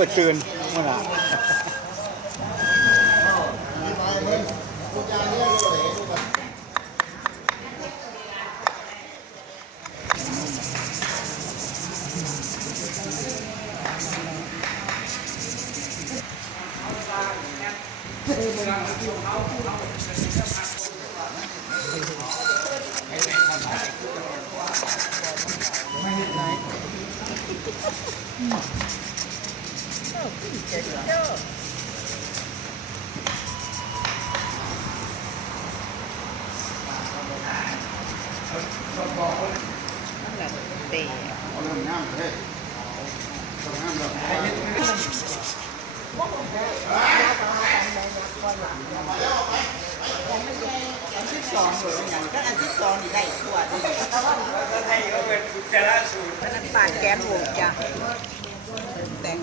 อ้ยตื่นมื่อน่ะเตะอันที่สองหรืออย่างก็อันที่สองนี่ได้ขวดนี่น้ำตาลแก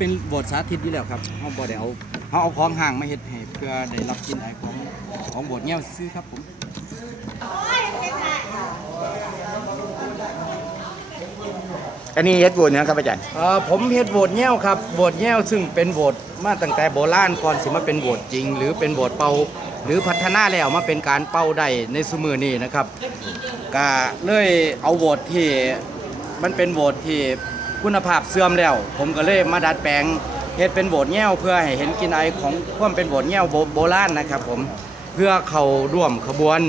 เป็นบทสาธิตอยู่แล้วครับเฮาบ่ได้เอาเฮาเอาของห่างมาเฮ็ดให้เพื่อได้รับกินไอของของบทแง้วซื้อครับผมอันนี้เฮ็ดบุญนะครับอาจารย์เอ่อผมเฮ็ดโบสถ์แง้วครับโบสถ์แง้วซึ่งเป็นโบสถ์มาตั้งแต่โบราณก่อนสิมาเป็นโบสถ์จริง หรือเป็นโบสถ์เป่าหรือพัฒนาแล้วมาเป็นการเป่าได้ในสมือนี้นะครับก็เลยเอาโบสถ์ที่มันเป็นโบสถ์ที่ คุณภาพเสื่อมแล้ว ผมก็เลยมาดัดแปลงเฮ็ดเป็นโบสถ์แง้วเพื่อให้เห็นกินไอของความเป็นโบสถ์แง้วโบราณนะครับผมเพื่อเขาร่วมขบวน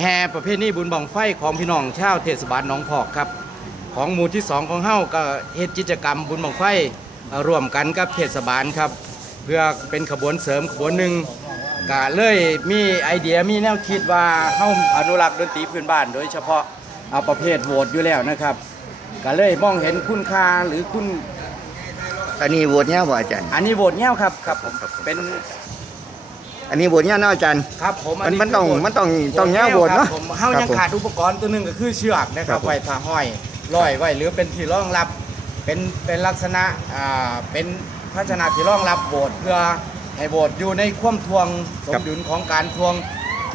แห่ประเพณีบุญบังไฟของพี่น้องชาวเทศบาลหนองพอกครับ ของหมู่ที่ 2 ของเฮ้าก็เฮ็ดกิจกรรมบุญบังไฟร่วมกันกับเทศบาลครับ เพื่อเป็นขบวนเสริมขบวนหนึ่งก็เลยมีไอเดียมีแนวคิดว่าเฮาอนุรักษ์ดนตรีพื้นบ้าน โดยเฉพาะเอาประเภทโหวตอยู่แล้วนะครับ ก็เลยมองเห็นคุณค่าหรือคุณ อันนี้บวชเนี่ยบ่อาจารย์ อันนี้โหวตแง้วครับครับผม เป็นอันนี้บวชเนี่ยเนาะอาจารย์ ครับผมมันมันคืต้องโหวตมันต้องต้องแง้วโหวตเนาะครับผมเฮาครับยังผมขาดอุปกรณ์ตัวหนึงก็คือเชือกนะคครัรับบผม ไว้ผ้าห้อยร้อยไว้หรือเป็นที่รองรับเป็นเป็นลักษณะอ่าเป็นภาชนะที่รองรับโบสถ์เพื่อให้โบสถ์อยู่ในความทวงสมดุลของการทวง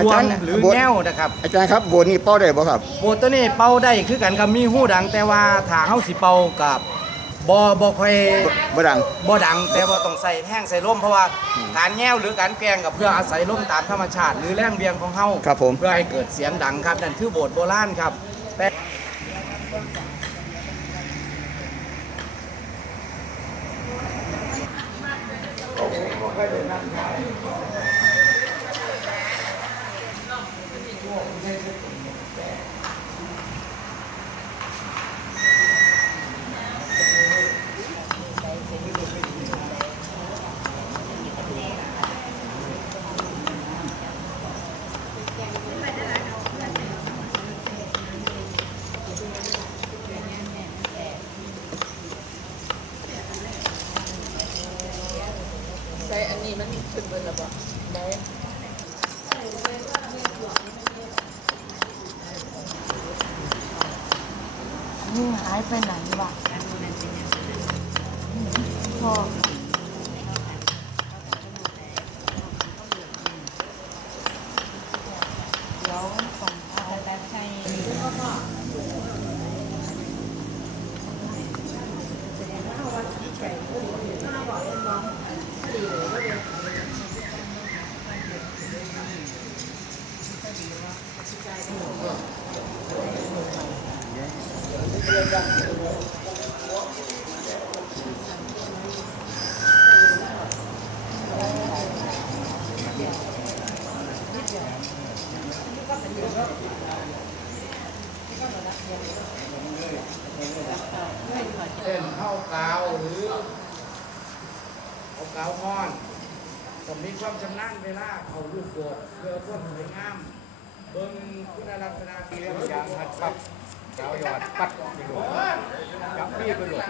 ทวงหรือแง้วนะครับ อาจารย์ครับบวชนี่เป้าได้บ่ครับโบสถ์ตัวนี้เป่าได้คือกันกับมีหู้ดัง แต่ว่าถ้าเฮาสิเป่ากับบ่บ่ค่อยบ่ดังบ่ดัง แต่ว่าต้องใส่แห้งใส่ลมเพราะว่าการแง้วหรือการแกล้งกับเพื่ออาศัยลมตามธรรมชาติ หรือแรงเบียงของเฮาครับผมเพื่อให้เกิดเสียงดังครับนั่นคือโบสถ์โบราณครับแต่ใส่อันนี้มันขึ้นบนระบบได้ นี่หายไปไหนวะพ่อเดี๋ยวส่งเอา เช่นข้าวกาวหรือสาวพอนผมมีความชำนาญเวลาเขาลูกโบสถ์เพื่อความสวยงามเบิ่งคุณลักษณะที่เรียกอย่างหัดปับ สาวยอดปัดไปหลดกับพี่ไปหลด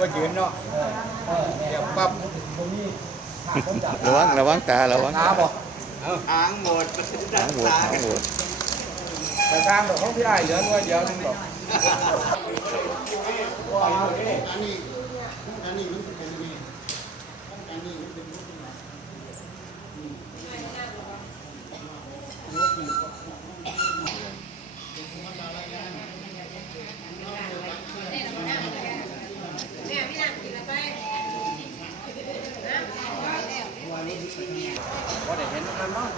ว่ายืนเนาะเดี๋ยวปั๊บระวังระวังตาระวังตาบ่หางหมดหางโบดหางโบดแต่ตามดอกของพี่ได้เหลือหน่วยเดียวหนึงดอก ได้เห็นกันเนาะ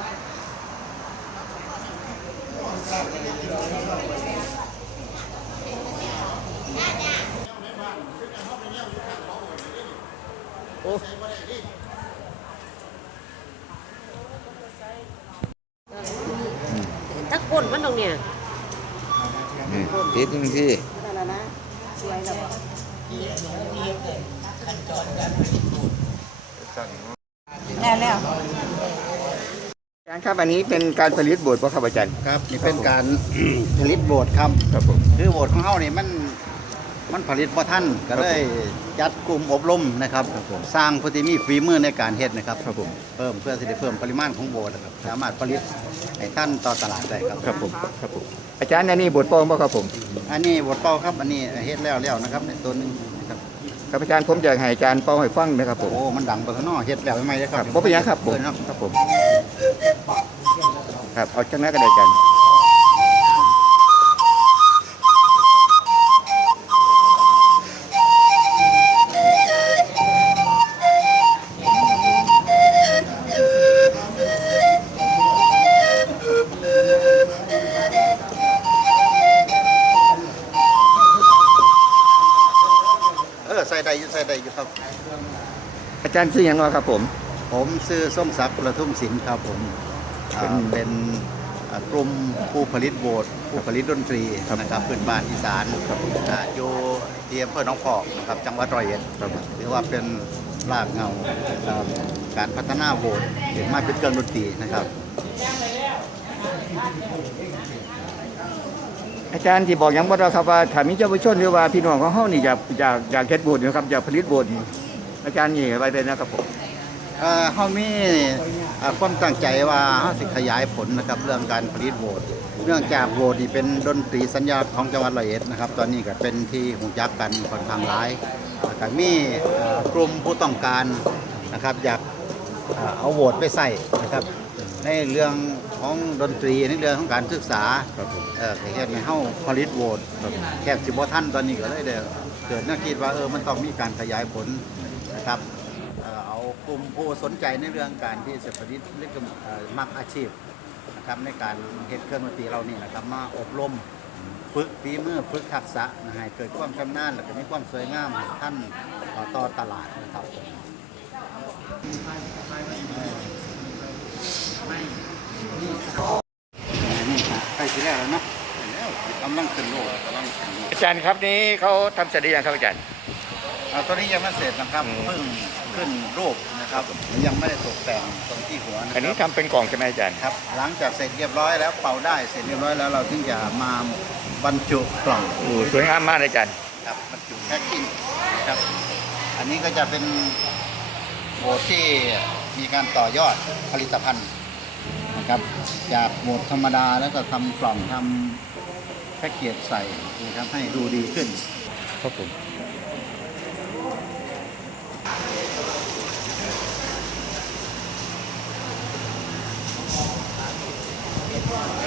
ถ้าก้นมันตรงเนี่ยติดจริงที่นั่นแหละนะสวยแล้ว แล้วแล้วอาจารย์ครับอันนี้เป็นการผลิตโบสถ์ป่ะครับอาจารย์ครับนี่เป็นการ ผลิตโบสถ์ครับ ครับผมคือโบสถ์ของเฮานี่มันมันผลิตบ่ทันก็เลยจัดกลุ่มอบรมนะครับสร้างผู้ที่มีฝีมือในการเฮ็ดนะครับครับผมเพิ่มเพื่อสิได้เพิ่มปริมาณของโบสถ์นะครับสามารถผลิตให้ท่านต่อตลาดได้ครับครับผมครับผมอาจารย์อันนี้โบสถ์โป้งป่ะครับผม อันนี้โบสถ์เป้าครับอันนี้เฮ็ดแล้วแล้วนะครับในตัวหนึงนะครับ ครับอาจารย์ผมอยากให้อาจารย์เป้าให้ฟังนะครับผมโอ้ มันดังไปข้างนอกเฮ็ดแล้วใหม่ๆเลยคครัรับบบ่เป็นหยังครับผมเออเนาะ ครับผม ครับเอาจังนั้นก็ได้อาจารย์าจารย์ชื่อหยังวะครับผม ผมซื้อส้มสักดิ์ประทุมศิลป์ครับผมอ่าเป็นเป็นอ่ากลุ่มผู้ผลิตโบสถ์ผู้ผลิตดนตรีครับนะครับพื้นบ้านอีสานครับผมอ่าอยู่ที่อำเภอหนองพอกนะครับจังหวัดร้อยเอ็ดครับผมถือว่าเป็นรากเหงาอ่าการพัฒนาโบสถ์เห็นมาเป็นเครื่องดนตรีนะครับ อาจารย์ที่บอกหยังบ่ได้ครับว่าถ้ามีเจ้าผู้ชนหรือว่าพี่น้องของเฮานี่อยากอยากอยากเฮ็ดโบสถ์นะครับอยากผลิตโบสถ์นี่ อาจารย์นี่ไว้เลยนะครับผมเอ่อเฮามีอ่าความตั้งใจว่าเฮาสิขยายผลนะครับเรื่องการผลิตโบสถ์เนื่องจากโบสถ์นี่เป็นดนตรีสัญญาของจังหวัดร้อยเอ็ดนะครับ ตอนนี้ก็เป็นที่หูจักกันค่อนข้างหลายแล้วก็มีเอ่อกลุ่มผู้ต้องการนะครับอยากเอ่อเอาโบสถ์ไปใส่นะครับ ในเรื่องของดนตรีในเรื่องของการศึกษา ครับผม เออเฮ็ดให้เฮาผลิตโบสถ์แค่สิบ่ทันตอนนี้ก็เลยได้ เกิดแนวคิดว่าเออมันต้องมีการขยายผลนะครับเอ่อเอากลุ่มผู้สนใจในเรื่องการที่จะผลิตเรื่องเอ่อมักอาชีพนะครับในการเฮ็ดเครื่องดนตรีเรานี่นะครับมาอบรม ฝึกฝีมือฝึกทักษะนะให้เกิดความชำนาญแล้วก็มีความสวยงามให้ท่านเอ่อต่อตลาดนะครับนี่ใกล้สิแล้วเนาะ กำลังขึ้นโลกกำลังขึ้นโลกอาจารย์ครับนี่เขาทำเสร็จหรือยังครับอาจารย์อ่าตัวนี้ยังไม่เสร็จนะครับเพิ่งขึ้นรูปนะครับ ยังไม่ได้ตกแต่งตรงที่หัวนะคอันนี้รับทำเป็นกล่องใช่ไหมอาจารย์ครับ หลังจากเสร็จเรียบร้อยแล้วเป่าได้เสร็จเรียบร้อยแล้วเราถึงจะมาบรรจุกล่องโอ้สวยงามมากเลยอาจารย์ครับบรรจุแพ็คกิ้งครับ อันนี้ก็จะเป็นโหมดที่มีการต่อยอดผลิตภัณฑ์นะครับจากโหมดธรรมดาแล้วก็ทำกล่องทำ แพ็กเกจใส่นะครับให้ดูดีขึ้นครับผมเ